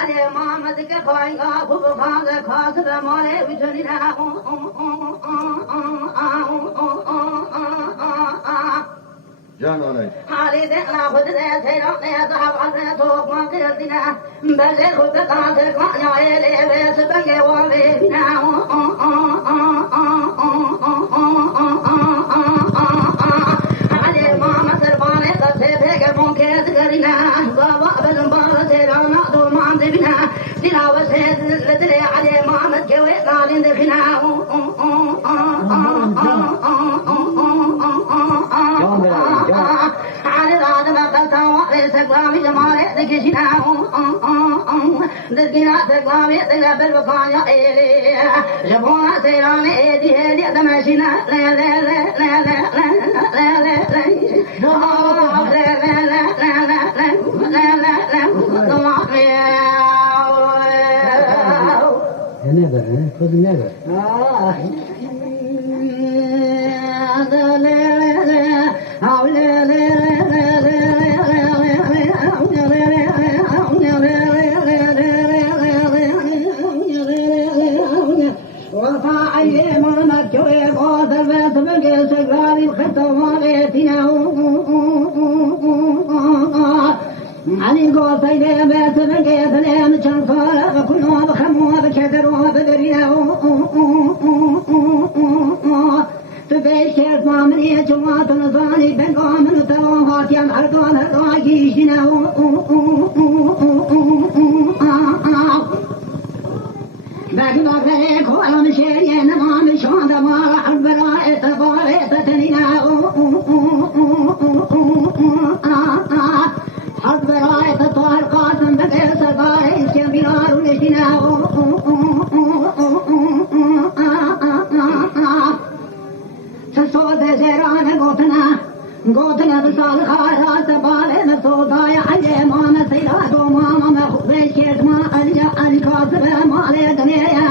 अरे मोहम्मद के खोएगा खूब खास खास मोरे बिछड़ी हाले देखना खुद दे थे रोने साहब ने तो कौन कर दिना बल्ले खुद कहां से कौन आए ले वेस बंगे वो वे बिना हाले मामा सरबाने कसे भेगे मोके करिना बाबा बलंबा से राना तो मान दे बिना दिलाव से लदरे हाले मामा के वे गालिं दे बिना Glami jamare de kishina de kina de glami de la belvaya ele jabona serane edi edi de machina le le le le le le le le no le le le le le le le le never. علي قوسي لي بيت بقيت لي مشان صار بكلوا بخموا بكدروا بدريا تبيشت ما مني جوات نصاني بنقام نتوهات يا محرقان الراجيشنا باقي ما فيك ولا مشي ما مشون ما راح البراء تباري تتنينا حرب راية طوال قاسم بقير سقائي كبيرار ولشنا سسود زيران قوتنا بسال خارات بالي نسودايا حي ماما سيرات وماما مخبي شيخ ما ألي كاسب مالي دنيا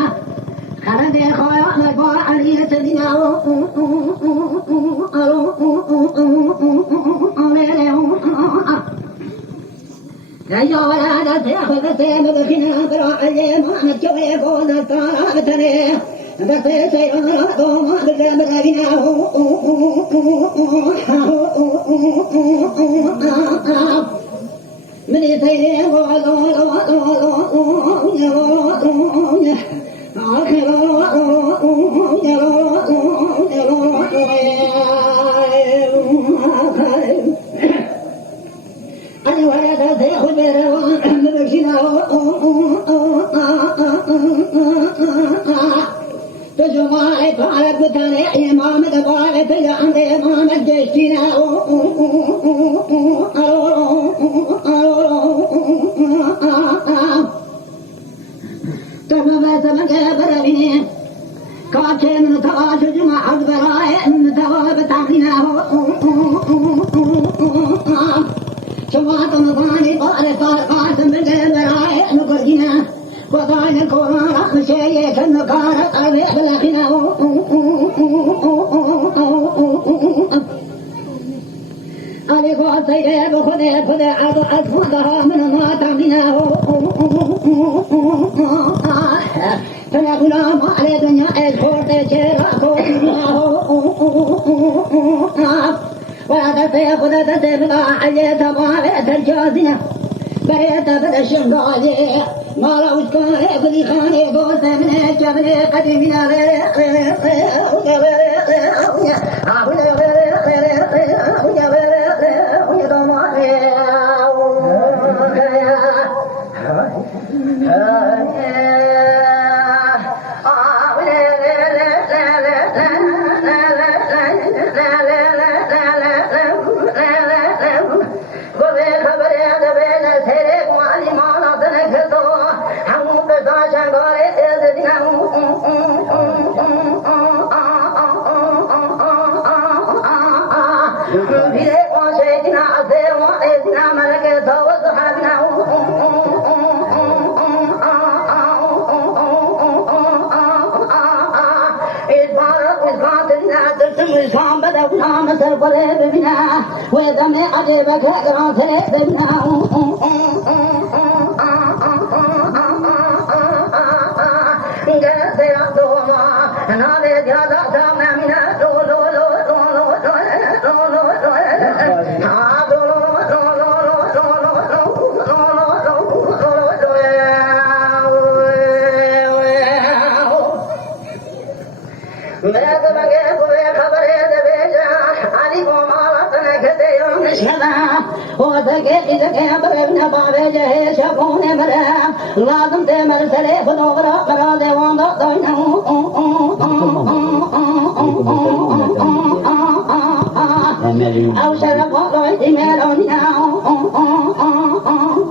خردي خويا لقوا علي تديا يا ولد تأخذ سيم بخنا براعي ما نتجوي قول طارتني بس سيرات وما بقى بغينا من يتيني أنا ولد سيخل بروان ببشنا تجمع طالب بتاني إمام دبارة تجعند إمام الجيشنا تبقى سمك بربني كاكي من تواش جمع البراء من تواب تعميناه شوات مضاني طارق قاسم بالبراء نقرجنا وطان الكورا مشيك النقار قربي بلغنا علي قاسي بخذي خذي عضعت فضها من ما تعميناه فلا غلام على دنيا الكورت شراكو ولا تسيخ ولا تسيبقى علي تبارة الجازية بريت بدا الشنقالي ما لوش كان بلي خاني قوس من الجبل قديمنا शाम बदे नाम सर परे बिना वे दमे अजे बखे करा से बिना नावे ज्यादा सामने मिना लो लो लो लो लो लो लो लो हाँ लो लो लो लो लो लो मैं तो लगे कोई खबर है दे जा आली को माला तने खेते यो निशना ओ दगे इदगे बरग न पावे जहे शकोने मरे लादम ते मर सरे फनोवरा मरा देवांदा तोइना अवसर भोलोई दिमेरोनिया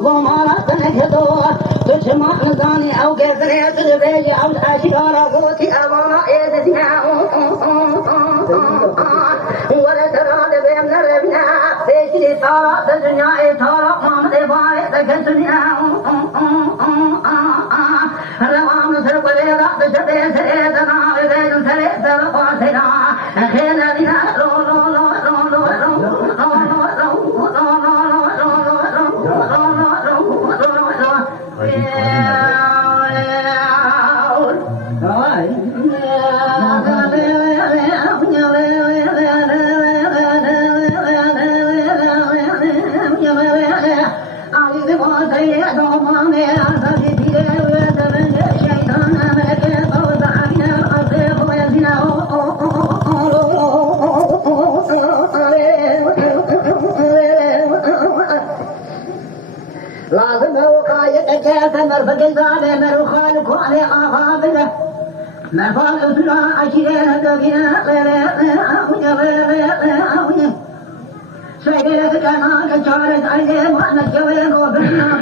वो माला तने खेतो दुश्मन जाने औ के करे तुझे भेज औ आशिकारा गोती आवाना ए दिया वरे तराद बेम नरबिना बेचरी तारा दुनिया ए तारा मामदे बाए देखे दुनिया रवाम सर बले रात छते से दना वे सरे दर पासेना खेला दिना लो लो लो लो लो लो لازم هو قايد أجازة مرفق الزعبة مروخال كوالي آغابنا مرفق الزنا عشيرين هدوكينا سيدي لك جانا كشارة عيدي وانا جوين وبرنا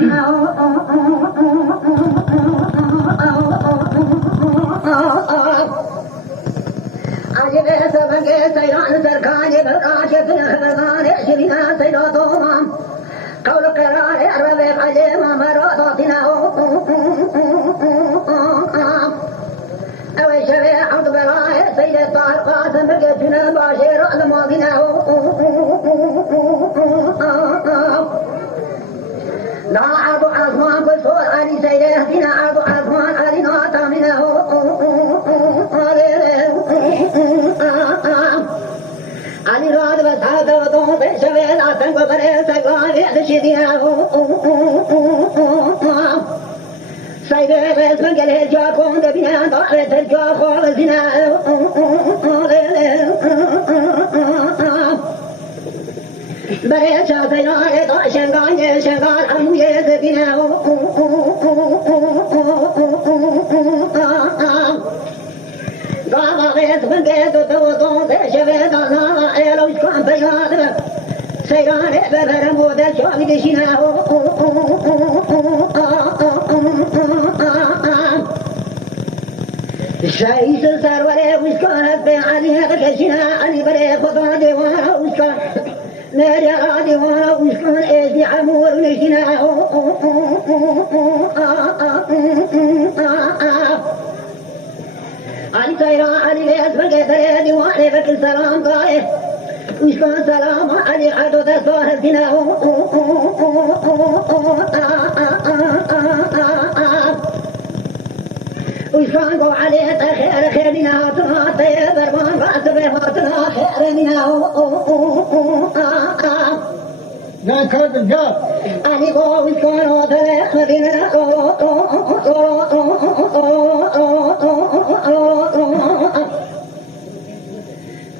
عجبه سبقه سيران سركاني بالقاشة خبران شرينا سيراتهم قول قرار الربيب عليما مراتنا أول شبه حمد بلاء سيد الطاهر قاسم بقيتنا الباشر الماضينا لا عرض عظمان بصور علي سيد اهدنا عرض عظمان علينا تامنا علي راد بسعد وضوء بشوي لا تنقو بري سقوان يدشديا سيد بس من قله جاكون دبنا ضعرت الجاكو وزنا بري شاطنا يضع شنقان شنقان عمو يدبنا قام غيث من قيد وتوضون شبه دانا عيلوش كان بياد سيران ببر مودة شوق دشنا الشايس سروري وشكان في عليها بكشنا علي بري خطا ديوانا وشكان ناري ديوانا وشكان ايدي عمور نشنا علي طيران علي ليس بقيت ديواني بكل سلام قايه وشكان سلام علي عدو تصوح الزنا وشكان قو عليه خير خير منا طيب بربان رأس بهاتنا خير منا نعم كرد الجاب علي قو وشكان وطريق مدينة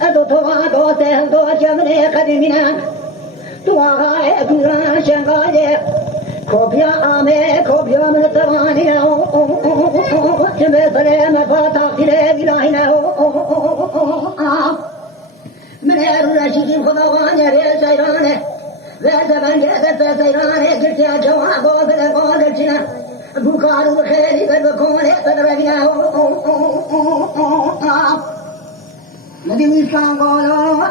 أدو توادو سهدو جمني قدمنا توغاية كورا شنغاية كوبيا آمي كوبيا من التوانينا جمع سلام فاتا خلال إلهنا من الرشيد خضوانية ريل سيرانة وزبان جادة سيرانة جرتيا جواب وزل قادرتنا بكار الخير بالبكون تدربنا نبي الإسلام قالوا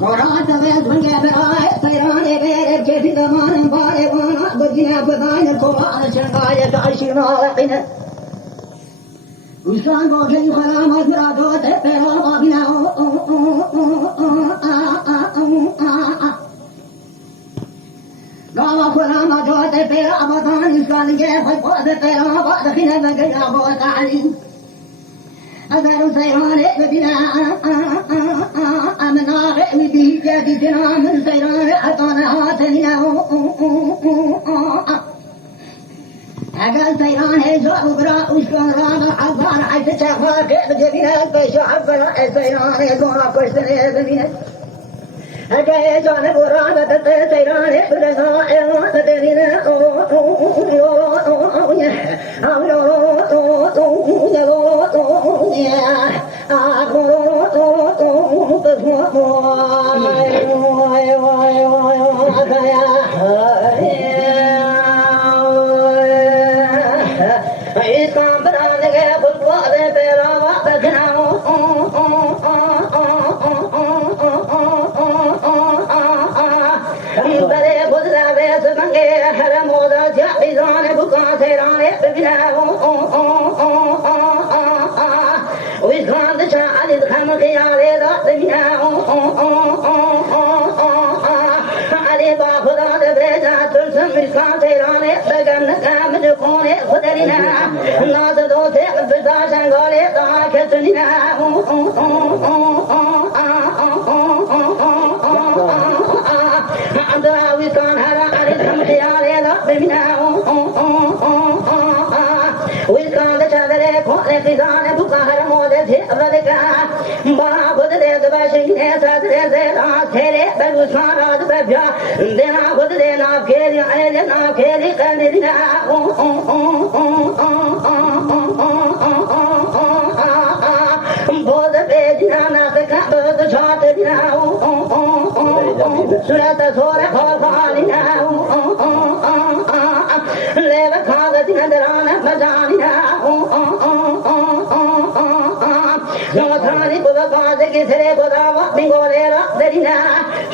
قرأت بيت من جبراء Sairane bere kedi damanın bare bana Gudine budayne kovan şengaya taşına lakine Uslan boğazı kalamat muradı tepera abina Gava kalamat o tepera abatan Uslan gefay o tepera Badakine vegaya boğazı أذر سيران بدنا أمنا به جدنا من سيران أطانا هاتنا أقل سيران هجاء برا أشكان رانا عبار حيث شخار كيف جبنا البشعب برا سيران هجاء كشتنا بنا أكا جانب رانا تتى سيران بدنا تتنا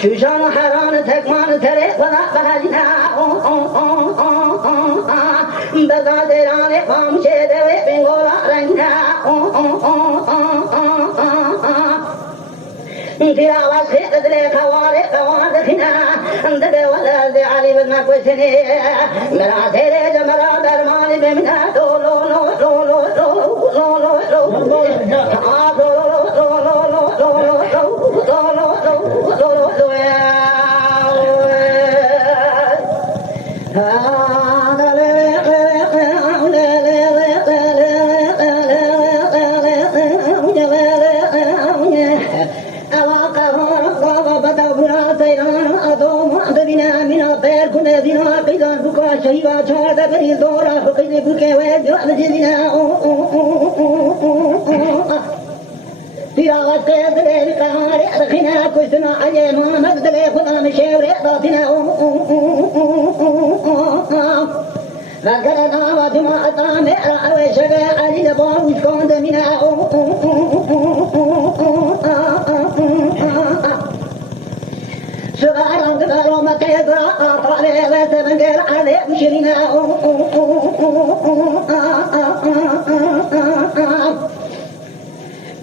شوشان حران تکمان تره خدا بهجنا بزا دیران قام شده و بینگولا رنگنا تلاوات خیط دل خواره خوار دخنا اندده ولد علی بزنا کوشنی مرا تیره جمرا درمان بمنا لو لو لو لو لو لو لو لو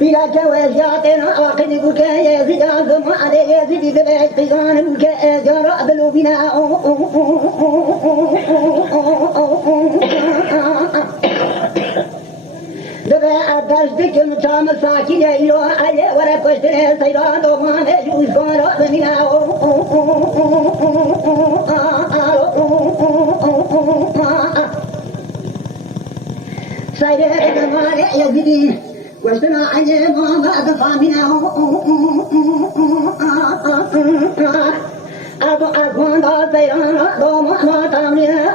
بلا جواز جاتنا واقد بكاء يزيد عظم عليه يزيد بلاش قيان بكاء جرى بلوبنا دبا أداش دكتور مشام ساكين يا إلو عليه ولا كشتنا سيران دومان يجوز كارا بمنا سيران دومان يزيد واشتنا عليه ما بعد فامنا أبو أكون دا سيران دوم ما تامنا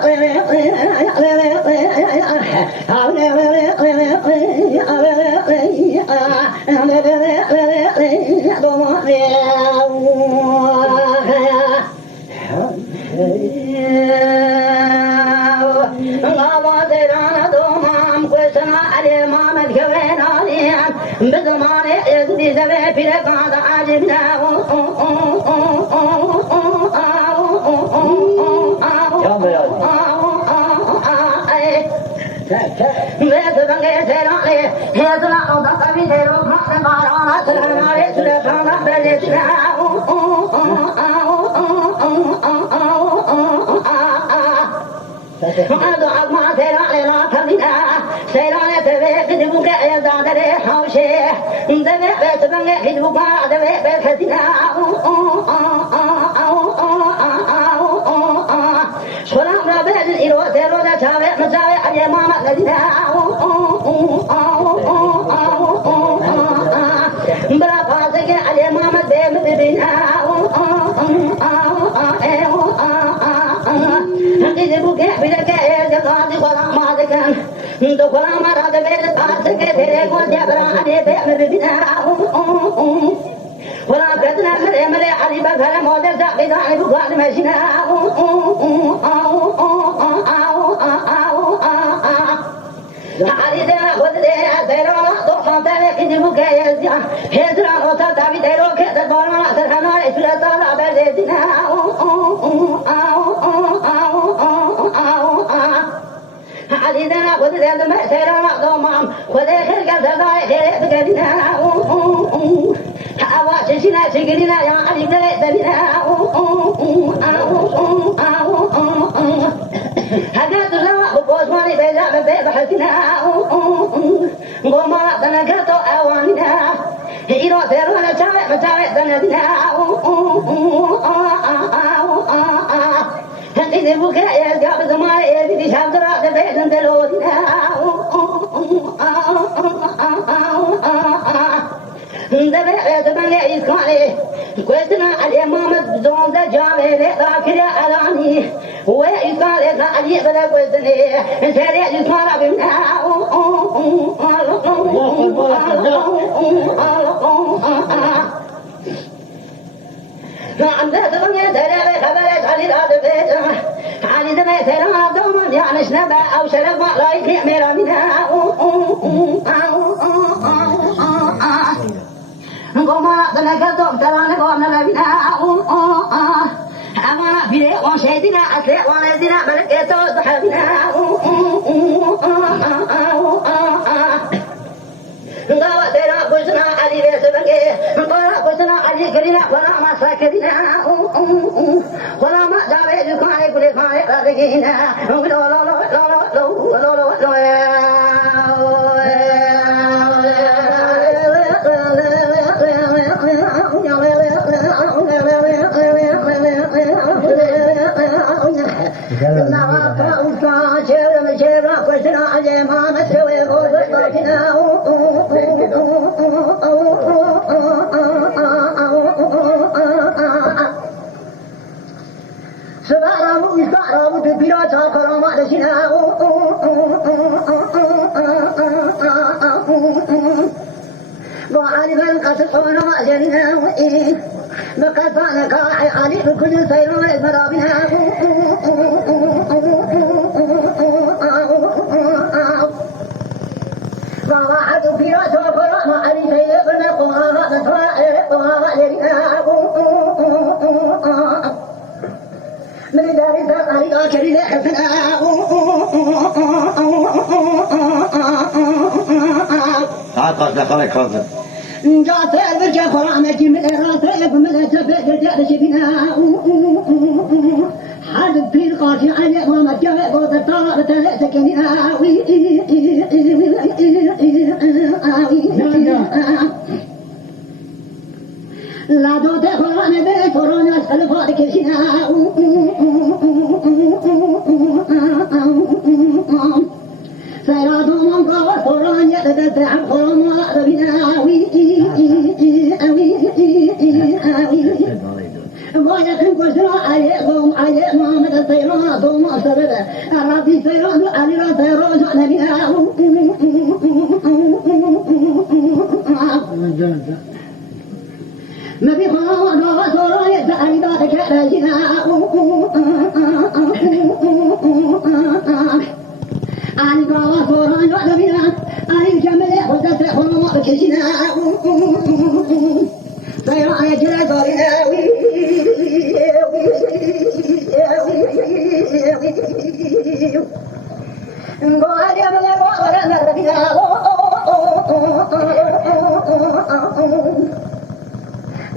بزمان يزدي زبي في لقاء عجبنا There's a bangay said on it. Here's a lot of the baby they don't cross the bar on us. And I to the front of the list now.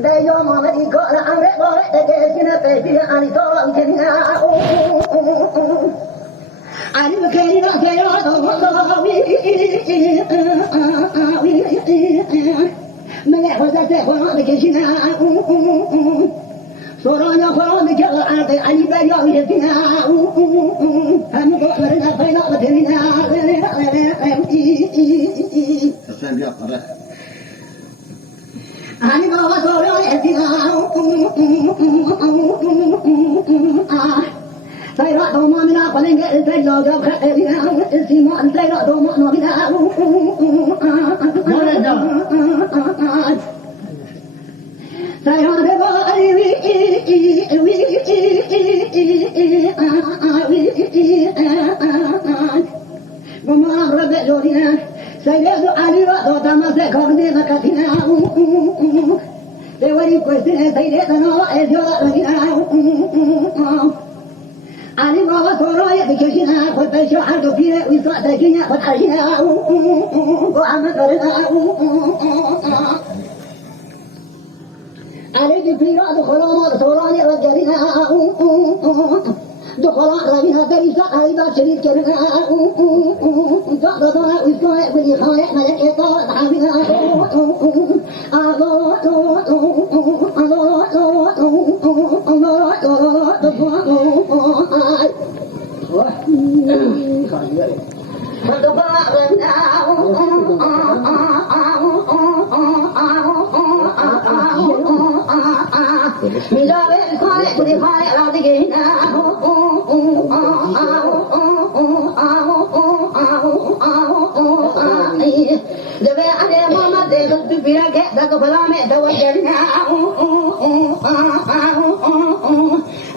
They your mama is got a red boy, the gas in a baby, and it's all I'm getting out. I never came to say, Mẹ hồi ra sẽ khoan để cái nào, số đó nhau khoan để cho anh để anh bây giờ hiện thế nào, anh có lời nào phải nói thế nào, em anh có số đó em thế nào, say đó đâu mà mình nào phải nghe say giờ giờ khác thế nào, xin mọi say đó đâu mà nó thế nào. Say on the body, Mama Rabbit Lorina, say that I do Tamasa Cornina Catina. They were requesting, say that no, as you're I didn't know what's all right because you know what they show how to be it. We thought that you know what I know. I'm not going to I need to figure out the Colombo, the Solani, or Jarina. The Colombo, there is a Alida Sheriff Jarina. Doctor, we saw it when you saw it, and I get all having the way I am, Mama, they will be a get the Colame, the way they're now.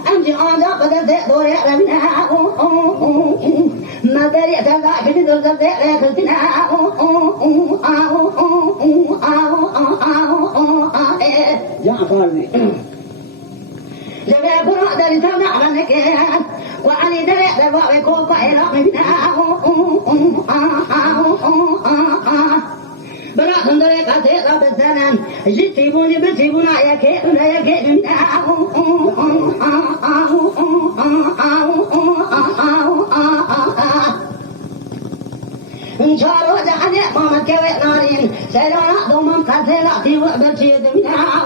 And the honor of the dead boy now. Mother, yes, I like it, those of the there is no one again. Well, I need to let the boy go quiet up now. But I don't know if I say love the sun. You see, when you see, when I get him Charles, I get Mama Carrot not in. Said, I don't want to say that you were the children now.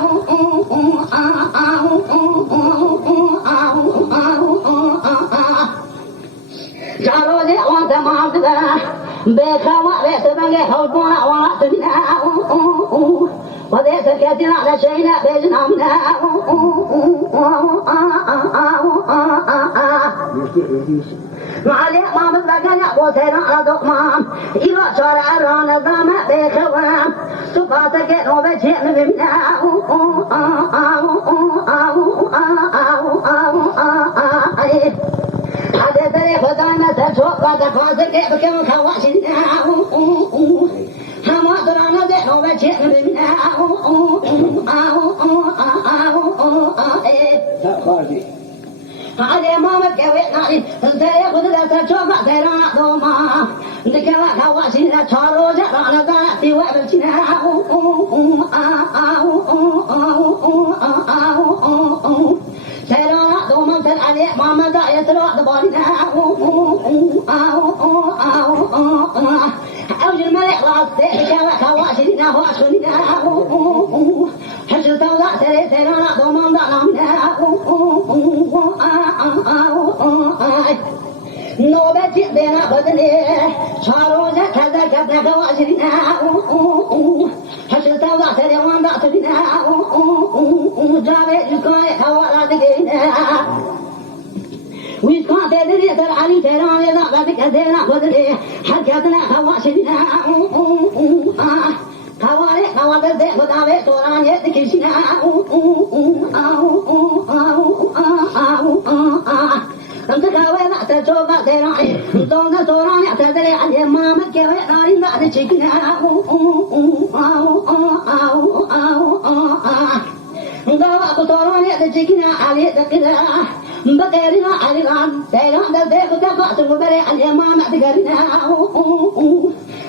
Charles, I want them out to the Becca, what left of them get hold on, I want to now. Well, there's a getting out of shade that vision of now. Mama, like I was head on a mom. You got shot out on a drum at Becca. So far to get over him now. I did the for Donna to talk about the closet, get the chemical watching now. How much did I know that over him now? I did Mama get it not and say I would have to talk about that on Mama. The chemical watching that Charles on a that the weapon Said on the woman said I let Mama die throughout the body now. I was in my last day, the chemical watching now, watching now. Has you thought that they said on the woman that no, that's it, they're not but the Charles has that never watching now. Has you thought that they want that to be now? Drive it, you can't how I like the game now. We can't say that I need to on it up because they're not but the had gotten out watching now. How are they without it or on yet the kitchen now? I'm the guy that the job out there on it. You don't know on it after the and your mama give it on not the chicken now. Go up on it, the chicken, I'll eat the killer. But there is not Ali on. They don't the day with the bottom of it and your mama to get it now.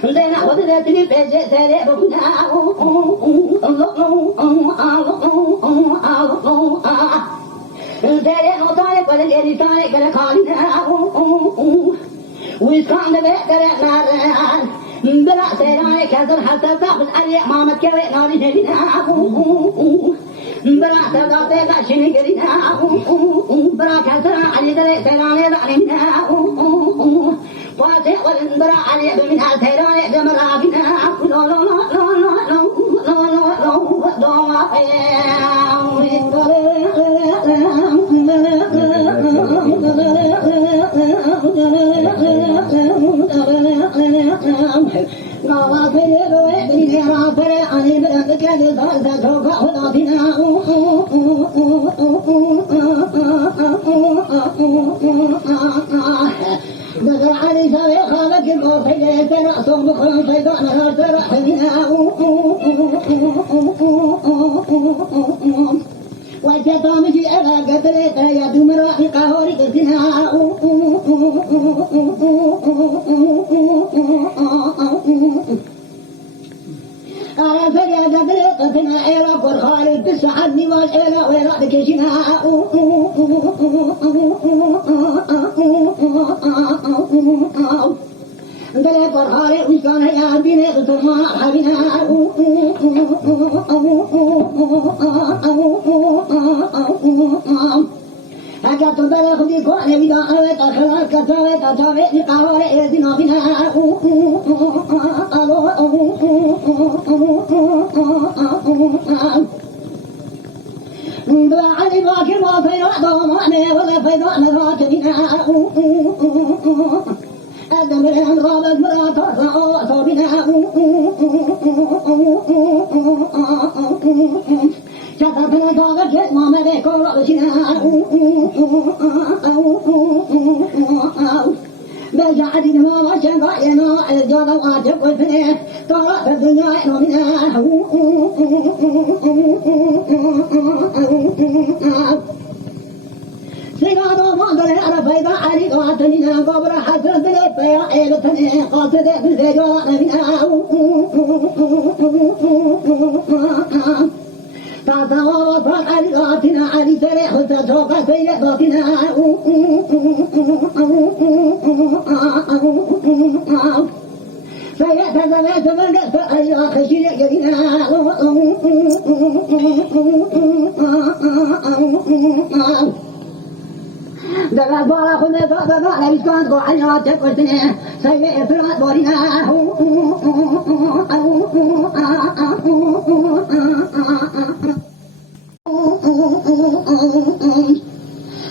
Then I was there to be busy, said it, but we found the bed that but I said I can't have to stop I let Mama carry it on his but I said I think I shouldn't get it now. But I can't I need to let it on it on him now. What's it wasn't but I didn't have to on it, the Marabi now. No, no, no, no, no, no, no, no, no, وجدامجي أنا قدرت يا دمرة قهوري كذنا أنا فيا قدرت كذنا إيرا والخالد تسعدني والإيرا وإيرا بكشنا قلت والخالد وشكان يا بني قطما حبنا هكذا تبرخ دي كواني بدا أويت أخلاق كتاويت أتاويت لقاوري إذنا بنا بلا علي باكر ما فينا ضماني ولا فينا نراك بنا أدم الأن غابت مراتا فأوصى بنا شطفنا طاقت ما ملك رأسنا بجعدنا ما شبعنا الجار وعجب والفنه طرق الدنيا منها سيغادو مانغل عرفيدا علي قاتلنا قبر حسرت لفيا عيلتنا قاتل بالفجوة منها تعطوا وفاق علي قاتنا علي سريح وستوقع سيلاتنا سيأتزمت من قصة أي خشير يدنا دغا بارا خونه دغا على بيسكان قو على تكوتني سيئ فرات بورينا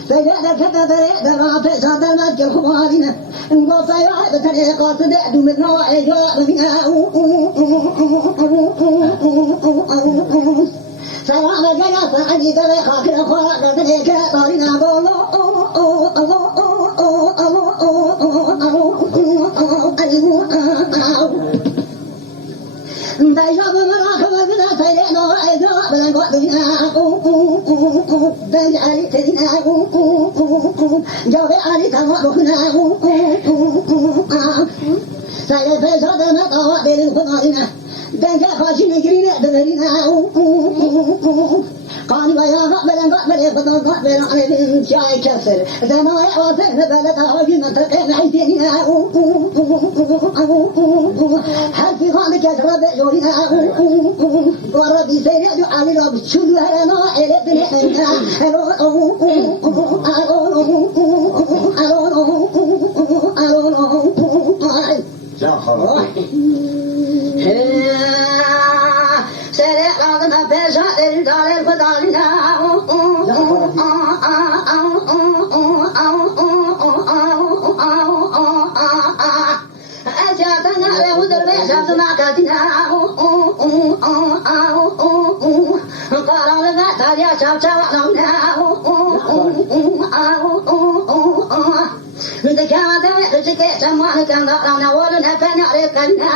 سيئ كذا بريء دغا في صدر مجل خوارنا نقول سيئ بطريقة صدق دومنا وإجاء بنا سلام جناس عندي دلي خاكر خواك دلي كطارنا بولو دايشاب مراكب بنا سيلنا وإجاء بنا قوتنا دايش علي تدنا جاوي علي تمامنا سيئ فيصد مطاوة بالخضارنا دنجا خاشين يجرينا دبرنا قاني بيا قبل قبل قبل على شاي كسر زما واسه بلد هاجي منطقه عيتنا حسي خان كسر بجورنا وربي سيد علي رب شو لنا الدنيا يا خلاص سرع لازم أبشر الدار الفضالنا أجاتنا لودر بيشات معكاتنا قرار ذات يا شاب شوالنا ذكرت تشكي سمعنا كان ضرنا ولنا فنعرفنا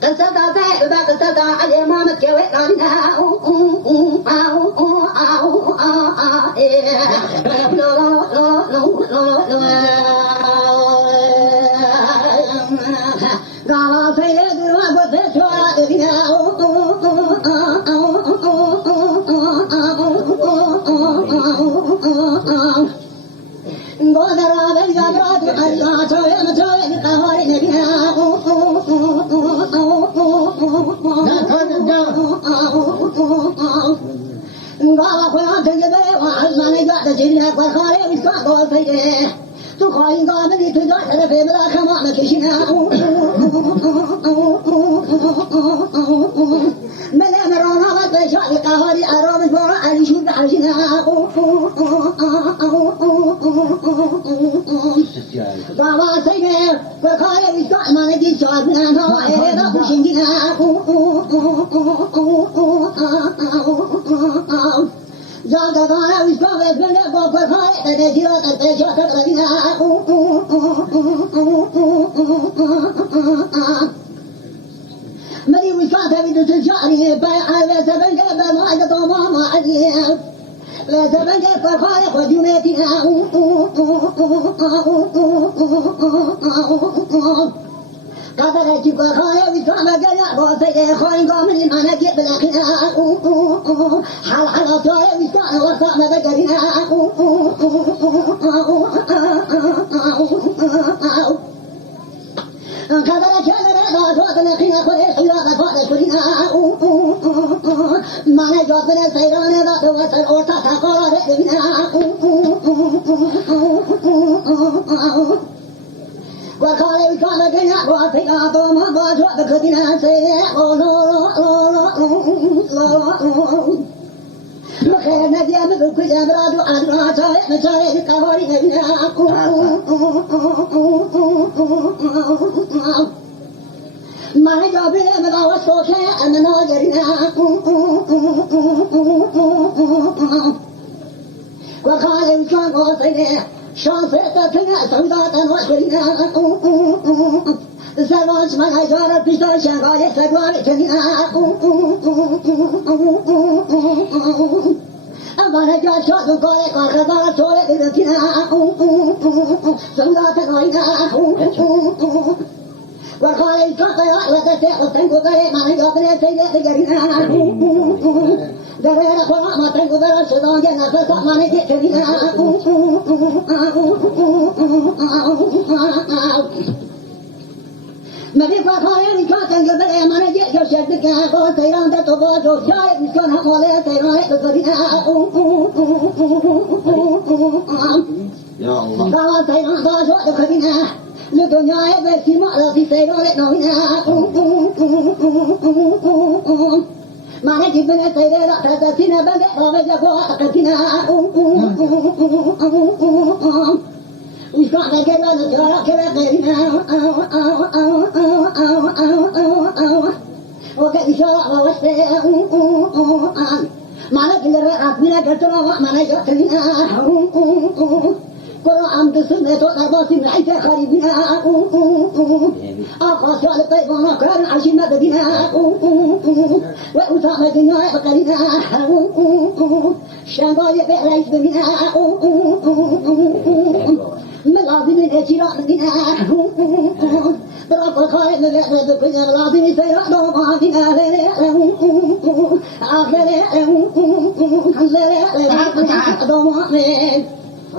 But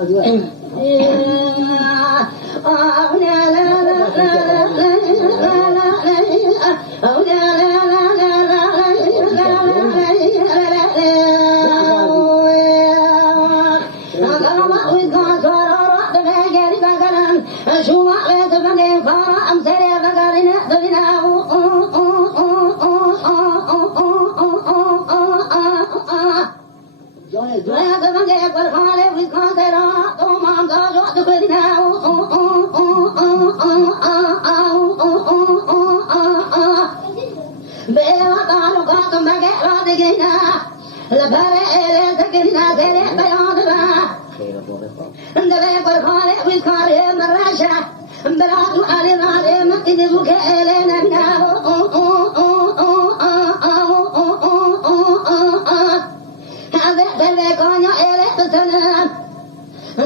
I do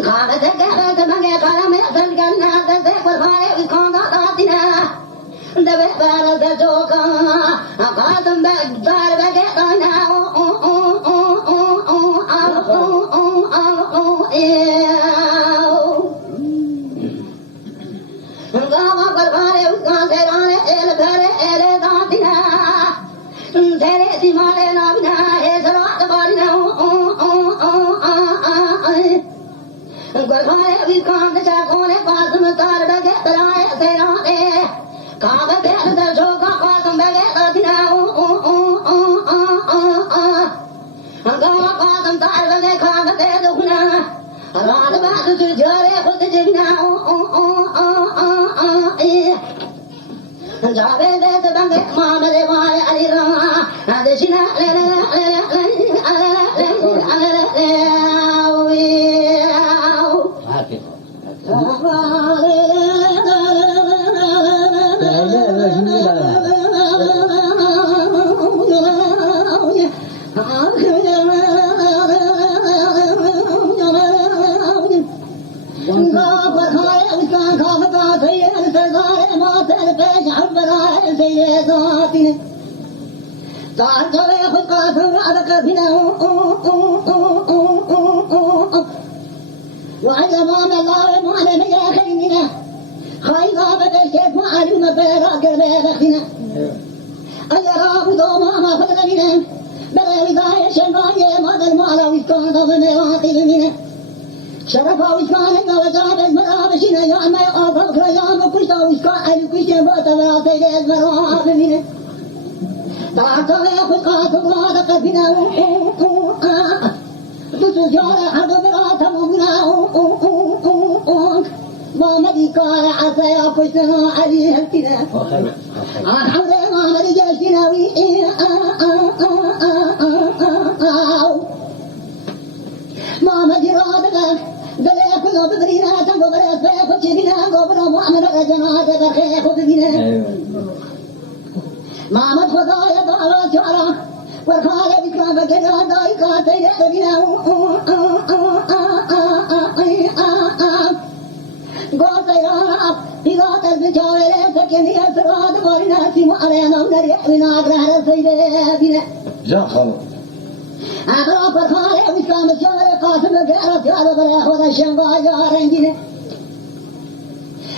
खाते कहते मंगे खाना में असल करना दसे परवाने खाना दातिना दबे बार से जोका खातम दार बगे खाना गावा परवाने उसका तेराने एल घरे एले दातिना तेरे सिमाले ना बिना है सरात बारिना गलवाए विकांत चाकोने पास में तार बगे तराए तेराने कागा बेर दर्शो का पास में बगे दातिना गावा पास में तार बगे खागा ते दुखना रात बात तुझे खुद जीना जावे दे बंगे मामले वाले अली रमा आदेशिना شرفا وشكان وجاب المرابشين يا ما أبوك يا ما كنت وشكان كنت بطلات المرابشين تعطى ياخذ قاتل هذا قبنا تسجل حد برات مغنا ما مدي قال عسى يا كشنا عليه التنا عن حول ما مدي جاشنا وي ما مدي رادك دلي كل بدرينا تنقبر اسباب كبينا قبر محمد الجنات بخير بنا محمد خدايا دعوة شعرا وخالي بكرا بكرا دايكا تيربنا قوتيرا إذا تلبجاوي سكني أسراد بارنا سيما علينا ونريحنا أقرار سيدنا جا خلو أقرا فرخالي بكرا مشاوري قاسم بكرا شعرا بلا خدا شنبا جارنجنا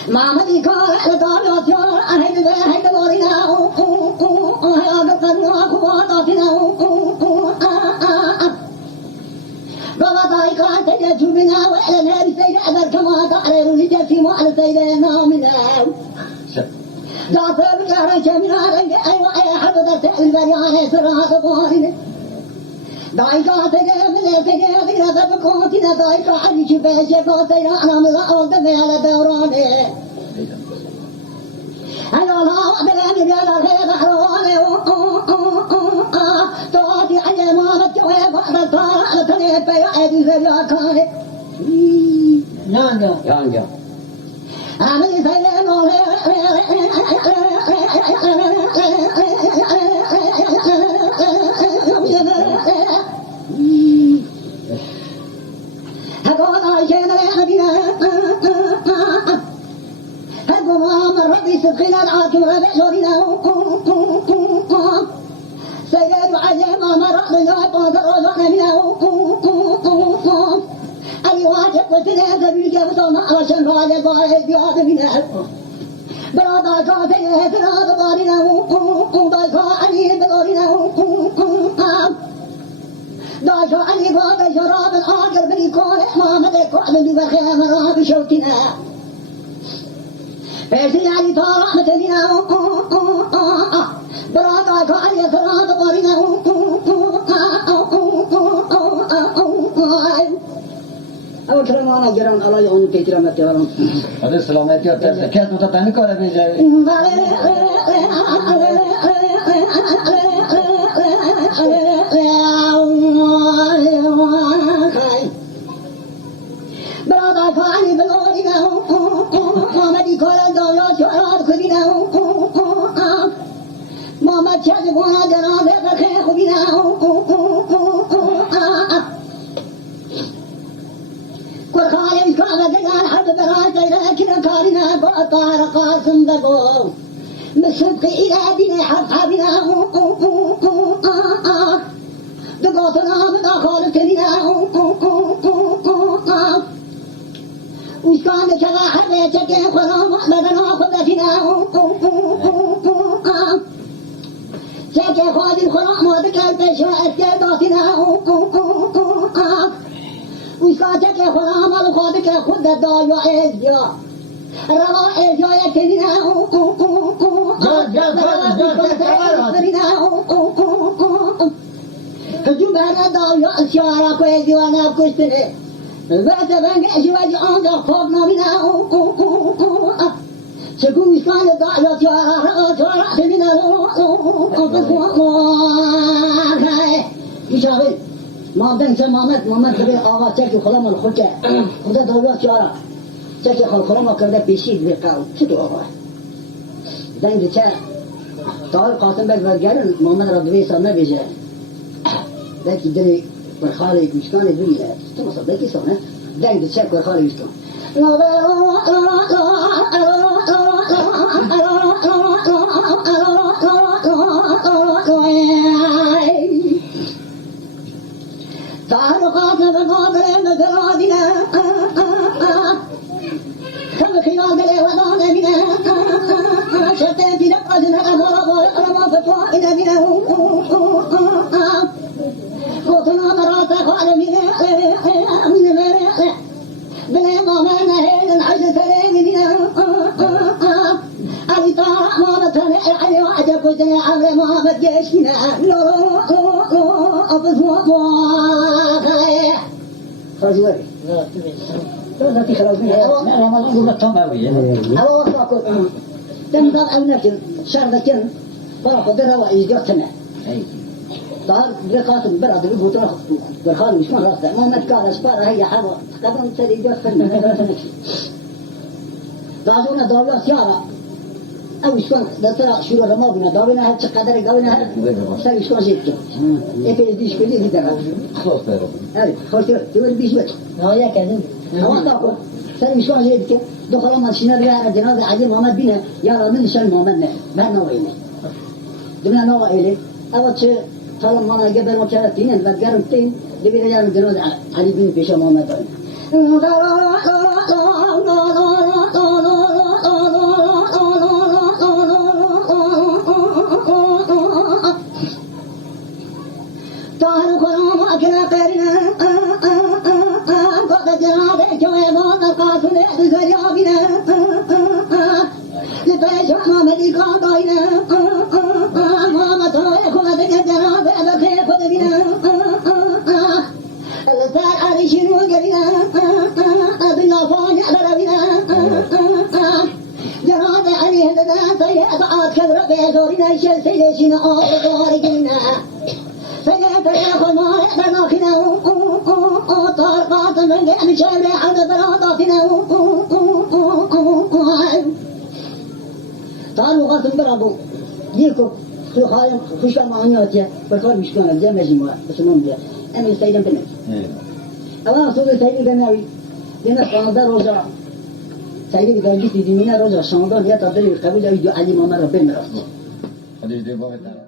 محمد قال دعوة شعرا أهد بأهد بارنا جبنا وإلنا بسيد أبر كما تعرف لجسم على سيدنا منا لا تبقى رجمنا رجع أيوة أي حبضة البريان سرعة بارنا دايكا تجمل تجمل تبقوتنا دايكا حريش باشكو سيرانا من الأرض على دورانه أنا لا أقدر أن يجعل الخير حروانه تواتي على ما متوى بعد الطارة تنيب يعيد زرياكانه يانجا أمي سيدنا هقول عشان رحمتنا هقول ما ربي سبقنا العاكم ربع شورنا سيد عجم ما رأى يعطى درجنا منه أي واجب وتنادى بالجبس وما عشان راجع ضايع بياد منه برادا كاتيه تنادى بارنا ضايع عليه بدارنا ضايع عليه بعد شراب الآخر بالكون ما ملك وعمل بخيام راب شوكنا فيصير علي رحمة لنا برادا كاتيه تنادى بارنا أو كلامنا جرام الله يعون كثيرا ما ترون. هذا سلامتي أتى كيف تتعني كاره بيجي. برادا فاني بلورينا ما مدي كورا دولة شعار خبينا ما ما تشجعنا جنابه بخير خبينا عليه كعبة قال حب براجع لكن كارنا بطار قاسم بقول بالصدق إلى دين حق بنا دقاتنا من أخالك بنا وكان كذا حبيتك خرام بدنا خذتنا جاك خالد الخرام وذكرت شوائد كذاتنا وساتك خرام الخادك خد الدايا إزيا روا إزيا كننا هجوم هذا دايا أشيارا كويزي وانا كشتني بعد بنك أشواج عند خوفنا منا سكون كان دايا أشيارا كننا يشاغل ما بدن محمد كبير آواز تكي خلام الخلجة خدا دولة شارع تكي خلام كبير بيشيد بقاو شدو آواز دنگ چه طال قاسم بك برگرن محمد رضوی سامه بيجه لكن دني برخالي مشكاني دويلة تو مصر بكي سامه دنگ چه برخالي مشكان تعالوا قاتل القاتل المترادنا كم خلال دلي وضعنا بنا شتى في لقدنا أضرب ويقرب فتوائنا بنا قوتنا مرات قال من بنا ضمانا هيدا عجل سليم بنا أبي طارق ما بطلع علي وعجب كتنا عمر ما بتجيشنا خرجوا لا تخرجوا لا ما نقول التماوي أو أقول تم ضل أونك شربتين فرق درا وإيجاتنا طار برقات برد بيقولوا برخان مش مرة ما متكان أسبار هي حرب قبل تري جاتنا بعدنا دولة سيارة أو شلون دكتور شو رمى بنا دابنا هاد قدر قوينا سوي شلون زيتك إيه ديش كذي في درا خلاص يا رب هاي خلاص تقول بيشوت هاي كذا هو تاكل سوي شلون زيتك دخل ما شينا بيا جنازة عجيب محمد بينا يا رب من شان محمد ما نوعينه دمنا نوعيله أول شيء طالما ما قبل ما كانت تين بقرن تين دبي رجال جنازة علي بن بيش محمد تعالوا قاسم برابو يكو في خايم خشوا معناتها بكار مشكلة جامع جماعة بس ما مديا أنا سيدنا بني أنا أصور سيدنا بناوي لنا قاندار رجع سيدنا قاندي في دمينا رجع شاندان يا تبدي قبل يجوا علي ماما ربنا خليه يدي بابا